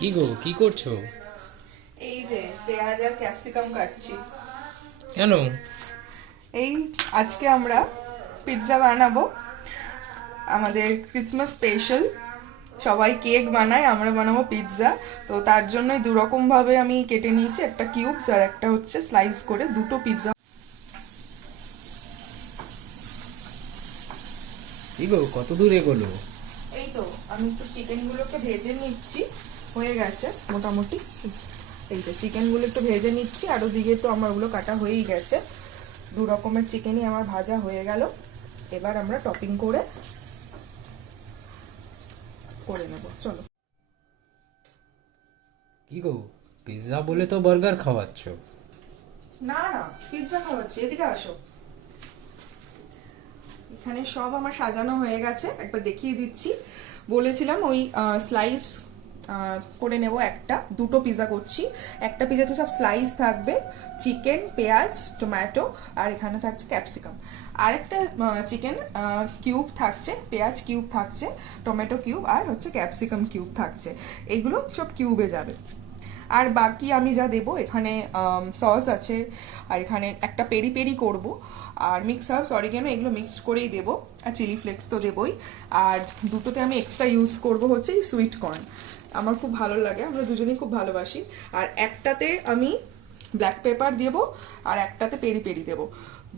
কি গো, কি করছো? এই যে পেঁয়াজ আর ক্যাপসিকাম কাটছি। কেন? এই আজকে আমরা পিৎজা বানাবো, আমাদের ক্রিসমাস স্পেশাল। সবাই কেক বানায়, আমরা বানাবো পিৎজা। তো তার জন্যই দু রকম ভাবে আমি কেটে নিয়েছি, একটা কিউবস আর একটা হচ্ছে স্লাইস করে, দুটো পিৎজা। কি গো, কত দূর এগোলো? এই তো আমি একটু চিকেন গুলোকে ভেজে নিচ্ছি, হয়ে গেছে মোটামুটি। এই যে চিকেন গুলো একটু ভেজে নিচ্ছি, আর ওদিকে তো আমার ওগুলো কাটা হয়েই গেছে। দু রকমের চিকেনই আমার ভাজা হয়ে গেল। এবার আমরা টপিং করে করে নেব, চলো। কি গো, পিৎজা বলে তো বার্গার খাওয়াচ্ছ। না না, পিৎজা খাওয়াচ্ছি, এদিকে আসো। এখানে সব আমার সাজানো হয়ে গেছে, একবার দেখিয়ে দিচ্ছি। বলেছিলাম ওই স্লাইস করে নেব, দুটো পিৎজা করছি। একটা পিৎজাতে সব স্লাইস থাকবে, চিকেন, পেঁয়াজ, টমেটো, আর এখানে থাকছে ক্যাপসিকাম। আরেকটা চিকেন কিউব থাকছে, পেঁয়াজ কিউব থাকছে, টমেটো কিউব, আর হচ্ছে ক্যাপসিকাম কিউব থাকছে। এগুলো সব কিউবে যাবে। আর বাকি আমি যা দেবো, এখানে সস আছে, আর এখানে একটা পেরি পেরি করব, আর মিক্স হার্বস, অরিগেনো, এগুলো মিক্সড করেই দেবো। আর চিলি ফ্লেক্স তো দেবোই। আর দুটোতে আমি এক্সট্রা ইউজ করব হচ্ছে সুইট কর্ন, আমার খুব ভালো লাগে, আমরা দুজনেই খুব ভালোবাসি। আর একটাতে আমি ব্ল্যাক পেপার দেবো, আর একটাতে পেরি পেরি দেবো,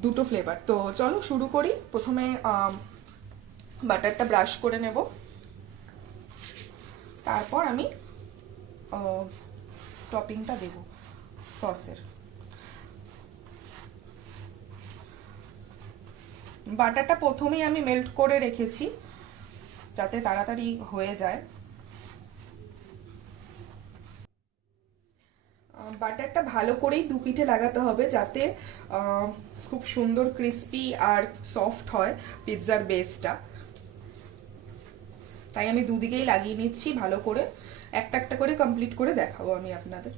দুটো ফ্লেভার। তো চলো শুরু করি। প্রথমে বাটারটা ব্রাশ করে নেব, তারপর আমি টপিংটা দেব সসের। বাটারটা প্রথমেই আমি মেল্ট করে রেখেছি, যাতে তাড়াতাড়ি হয়ে যায়। বাটারটা ভালো করেই দু পিঠে লাগাতে হবে, যাতে খুব সুন্দর ক্রিস্পি আর সফট হয় পিৎজার বেসটা। তাই আমি দুদিকেই লাগিয়ে নিচ্ছি ভালো করে। একটা একটা করে কমপ্লিট করে দেখাবো আমি আপনাদের।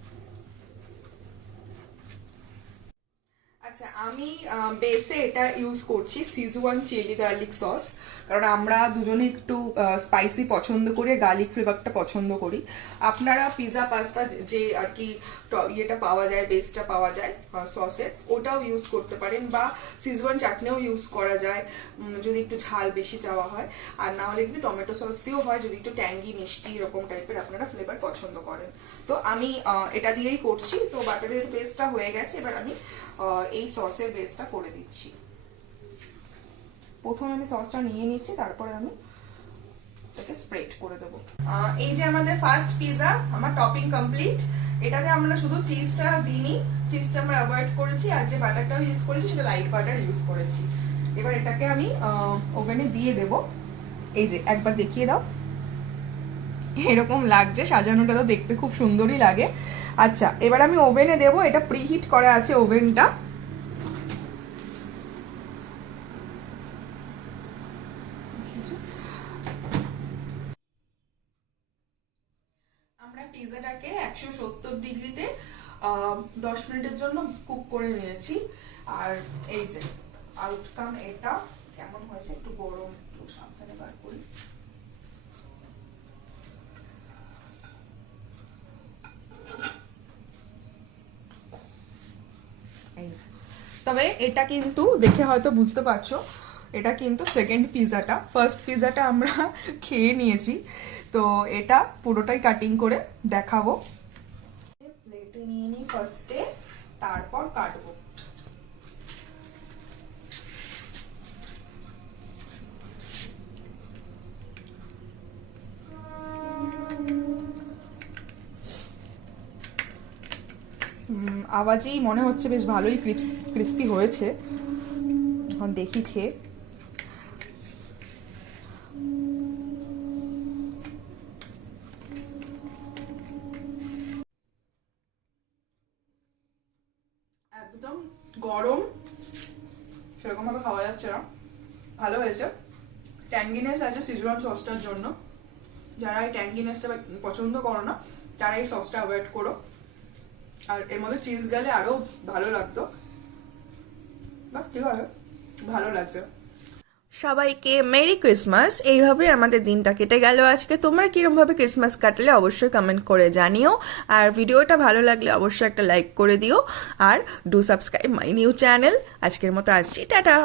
আচ্ছা, আমি বেসে এটা ইউজ করছি সিজুয়ান চিলি গার্লিক সস, কারণ আমরা দুজনে একটু স্পাইসি পছন্দ করি, গার্লিক ফ্লেভারটা পছন্দ করি। আপনারা পিৎজা পাস্তা যে আর কি ইয়েটা পাওয়া যায়, বেসটা পাওয়া যায় সসের, ওটাও ইউজ করতে পারেন, বা সিজুয়ান চাটনিও ইউজ করা যায় যদি একটু ঝাল বেশি চাওয়া হয়। আর না হলে কিন্তু টমেটো সস দিয়েও হয়, যদি একটু ট্যাঙ্গি মিষ্টি এরকম টাইপের আপনারা ফ্লেভার পছন্দ করেন। তো আমি এটা দিয়েই করছি। তো বাটারের বেসটা হয়ে গেছে, এবার আমি এই সসের বেসটা করে দিচ্ছি। প্রথমে আমি সসটা নিয়ে নিচ্ছি, তারপরে আমি এটাকে স্প্রেড করে দেবো। এই যে আমাদের ফার্স্ট পিৎজা, আমার টপিং কমপ্লিট। এটাতে আমরা শুধু চিজটা দিইনি, চিজটা আমরা অ্যাভয়েড করেছি, আর যে বাটারটাও ইউজ করেছি সেটা লাইট বাটার ইউজ করেছি। এবার এটাকে আমি ওভেনে দিয়ে দেব। এই যে একবার দেখিয়ে দাও, এরকম লাগছে, সাজানোটা তো দেখতে খুব সুন্দরই লাগে। আচ্ছা, এবার আমি ওভেনে দেব, এটা প্রিহিট করা আছে ওভেনটা। আমরা পিৎজাটাকে 170 ডিগ্রিতে 10 মিনিটের জন্য কুক করে নিয়েছি। আর এই যে আউটকাম এটা কেমন হয়েছে, একটু গরম, একটু সাবধানে বার করি। তবে এটা কিন্তু দেখে হয়তো বুঝতে পারছো, এটা কিন্তু সেকেন্ড পিৎজাটা, ফার্স্ট পিৎজাটা আমরা খেয়ে নিয়েছি। তো এটা পুরোটাই কাটিং করে দেখাবো। প্লেটে নিয়ে নিই ফার্স্টে, তারপর কাটবো। আওয়াজেই মনে হচ্ছে বেশ ভালোই ক্রিস্পি হয়েছে। এখন দেখি খেয়ে। একদম গরম, সেরকম ভাবে খাওয়া যাচ্ছে না, ভালো হয়েছে। ট্যাঙ্গিনেস আছে সিজুয়ান সসটার জন্য, যারা এই ট্যাঙ্গিনেসটা পছন্দ করো না তারা এই সসটা অ্যাভয়েড করো। আর এর মধ্যে চিজ গেলে আরো ভালো লাগতো, বাট ঠিক আছে, ভালো লাগছে। সবাইকে মেরি ক্রিসমাস। এইভাবে আমাদের দিনটা কেটে গেল আজকে। তোমরা কিরমভাবে ক্রিসমাস কাটালে অবশ্যই কমেন্ট করে জানিও। আর ভিডিওটা ভালো লাগলে অবশ্যই একটা লাইক করে দিও। আর do subscribe my new channel. আজকের মতো আসছি, টাটা।